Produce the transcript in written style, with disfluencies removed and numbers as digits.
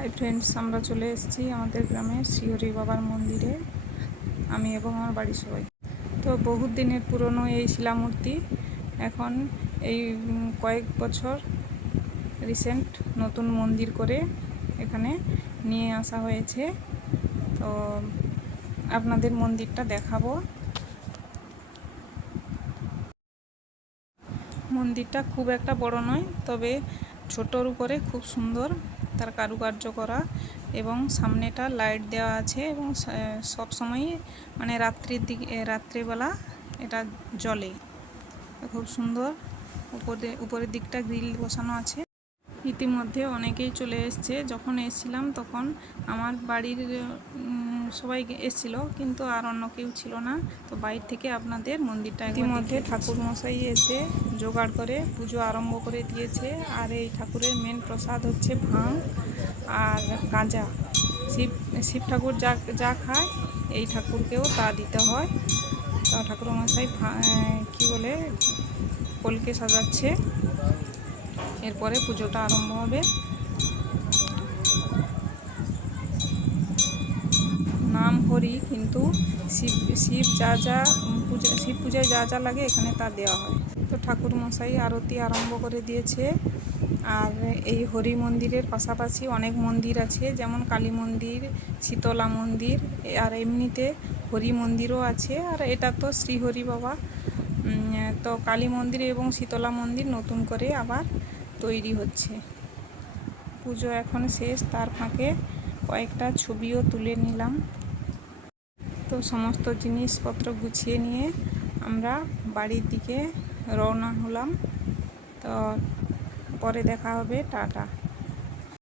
Hi friends, আমরা চলে এসেছি আমাদের গ্রামের শ্রীহরি বাবার মন্দিরে, আমি এবং আমার বাড়ির সবাই। তো বহুত দিনের পুরনো এই শিলামূর্তি এখন এই কয়েক বছর রিসেন্ট নতুন মন্দির করে এখানে নিয়ে আসা হয়েছে। তো আপনাদের মন্দিরটা দেখাবো। মন্দিরটা খুব একটা বড় নয়, তবে ছোটোর উপরে খুব সুন্দর তার কারুকার্য করা, এবং সামনেটা লাইট দেওয়া আছে এবং সব সময় মানে রাত্রিবেলা এটা জ্বলে, খুব সুন্দর। উপরের দিকটা গ্রিল বসানো আছে। ইতিমধ্যে অনেকেই চলে এসছে। যখন এসেছিলাম তখন আমার বাড়ির সবাই এসেছিল, কিন্তু আর অন্য কেউ ছিল না। তো বাইরে থেকে আপনাদের মন্দিরটা ইতিমধ্যে ঠাকুরমশাই এসে জোগাড় করে পুজো আরম্ভ করে দিয়েছে। আর এই ঠাকুরের মেন প্রসাদ হচ্ছে ভাং আর গাঁজা। শিব ঠাকুর যা খায় এই ঠাকুরকেও তা দিতে হয়। তো ঠাকুরমশাই কী বলে কলকে সাজাচ্ছে, এরপরে পুজোটা আরম্ভ হবে। নাম হরি, কিন্তু শিব পূজায় যা যা লাগে এখানে তা দেওয়া হয়। তো ঠাকুর মশাই আরতি আরম্ভ করে দিয়েছে। আর এই হরি মন্দিরের পাশাপাশি অনেক মন্দির আছে, যেমন কালী মন্দির, শীতলা মন্দির, আর এমনিতে হরি মন্দিরও আছে। আর এটা তো শ্রীহরি বাবা। তো কালী মন্দির এবং শীতলা মন্দির নতুন করে আবার তৈরি হচ্ছে। পুজো এখন শেষ, তার ফাঁকে কয়েকটা ছবিও তুলে নিলাম। তো সমস্ত জিনিসপত্র গুছিয়ে নিয়ে আমরা বাড়ির দিকে রওনা হলাম। তো পরে দেখা হবে, টাটা।